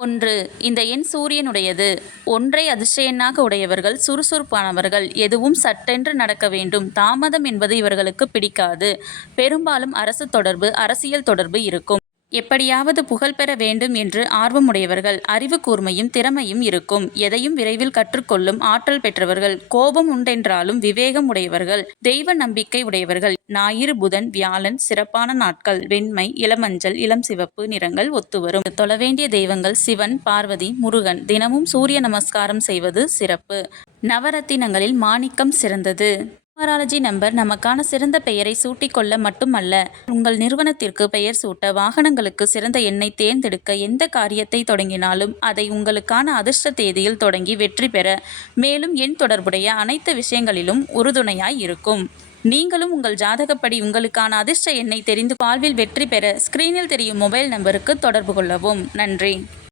1. இந்த எண் சூரியனுடையது. 1ஐ அதிர்ஷ்ட எண்ணாக உடையவர்கள் சுறுசுறுப்பானவர்கள். எதுவும் சட்டென்று நடக்க வேண்டும். தாமதம் என்பது இவர்களுக்கு பிடிக்காது. பெரும்பாலும் அரசு தொடர்பு, அரசியல் தொடர்பு இருக்கும். எப்படியாவது புகழ் பெற வேண்டும் என்று ஆர்வமுடையவர்கள். அறிவு கூர்மையும் திறமையும் இருக்கும். எதையும் விரைவில் கற்றுக்கொள்ளும் ஆற்றல் பெற்றவர்கள். கோபம் உண்டென்றாலும் விவேகம் உடையவர்கள். தெய்வ நம்பிக்கை உடையவர்கள். ஞாயிறு, புதன், வியாழன் சிறப்பான நாட்கள். வெண்மை, இளமஞ்சள், இளம் சிவப்பு நிறங்கள் ஒத்துவரும். தொழ வேண்டிய தெய்வங்கள் சிவன், பார்வதி, முருகன். தினமும் சூரிய நமஸ்காரம் செய்வது சிறப்பு. நவரத்தினங்களில் மாணிக்கம் சிறந்தது. நியூமராலஜி நம்பர் நமக்கான சிறந்த பெயரை சூட்டிக்கொள்ள மட்டுமல்ல, உங்கள் நிறுவனத்திற்கு பெயர் சூட்ட, வாகனங்களுக்கு சிறந்த எண்ணை தேர்ந்தெடுக்க, எந்த காரியத்தை தொடங்கினாலும் அதை உங்களுக்கான அதிர்ஷ்ட தேதியில் தொடங்கி வெற்றி பெற, மேலும் எண் தொடர்புடைய அனைத்து விஷயங்களிலும் உறுதுணையாய் இருக்கும். நீங்களும் உங்கள் ஜாதகப்படி உங்களுக்கான அதிர்ஷ்ட எண்ணை தெரிந்து வாழ்வில் வெற்றி பெற ஸ்கிரீனில் தெரியும் மொபைல் நம்பருக்கு தொடர்பு கொள்ளவும். நன்றி.